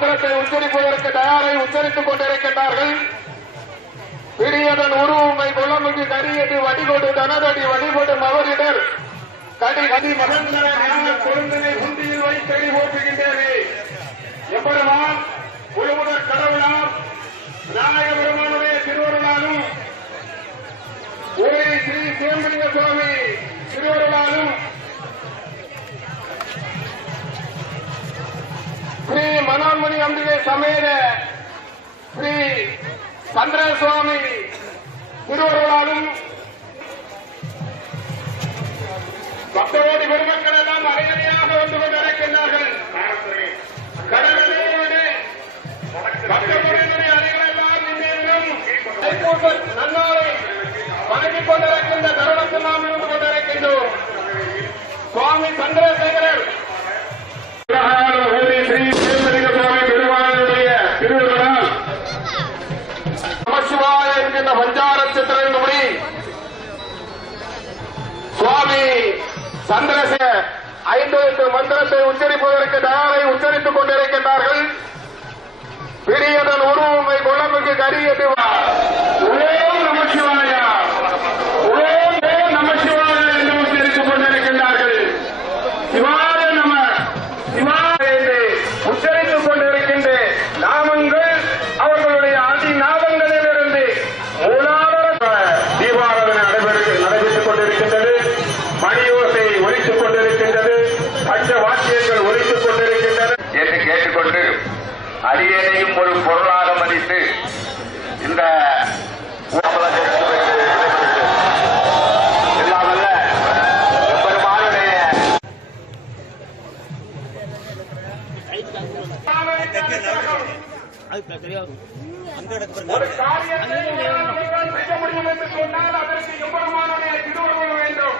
மந்திரத்தை உச்சரிப்பதற்கு தயாரை உச்சரித்துக் கொண்டிருக்கின்றார்கள். பிரியதன் உருவமை குளமுக்கு கரியது வடிகொடு தனதடி வழிபடு மவரிடர். கடி கடி மகந்தர ஞான கொழுந்தினை குந்தியில் வைத்தடி ஓட்டுகின்றேனே எப்பெருமான் சமேத ஸ்ரீ சந்திர சுவாமி திருவருளாலும். பக்தோடி பெருமக்கள் எல்லாம் அரையறையாக வந்து கொண்டிருக்கின்றார்கள் கடலிலே பக்தர்களுடைய அறைகள் எல்லாம் இன்றும் நன்னாளை வணங்கிக் கொண்டிருக்கின்ற தருணத்தில் நாம் இருந்து கொண்டிருக்கின்றோம். சுவாமி சந்திரசேகர் சந்திரசேகர் ஐந்து எட்டு மந்திரத்தை உச்சரிப்பதற்கு தயாரை உச்சரித்துக் கொண்டிருக்கின்றார்கள். பிரியதன் உருவமை குழம்புக்கு கரியது கேட்டுக்கொண்டு அடியேனையும் ஒரு பொருளாக மதித்து இந்த ஒரு காரியத்தை செய்ய முடியும் என்று சொன்னால் அதற்கு எம்பெருமானுடைய வேண்டும்.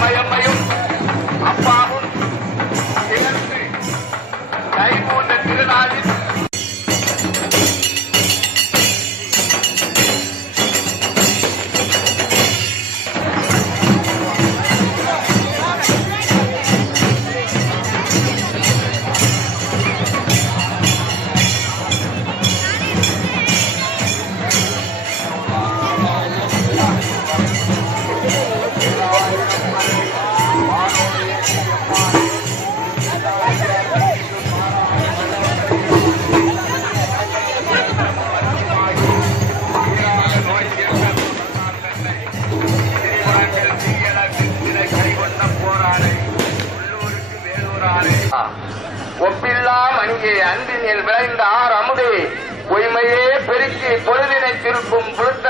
Maya, Maya. ஒப்பில்லா மணியே அன்பினில் விளைந்த ஆறு அமுதே பொய்மையே பெருக்கி பொழுதினை திருப்பும் பொருத்த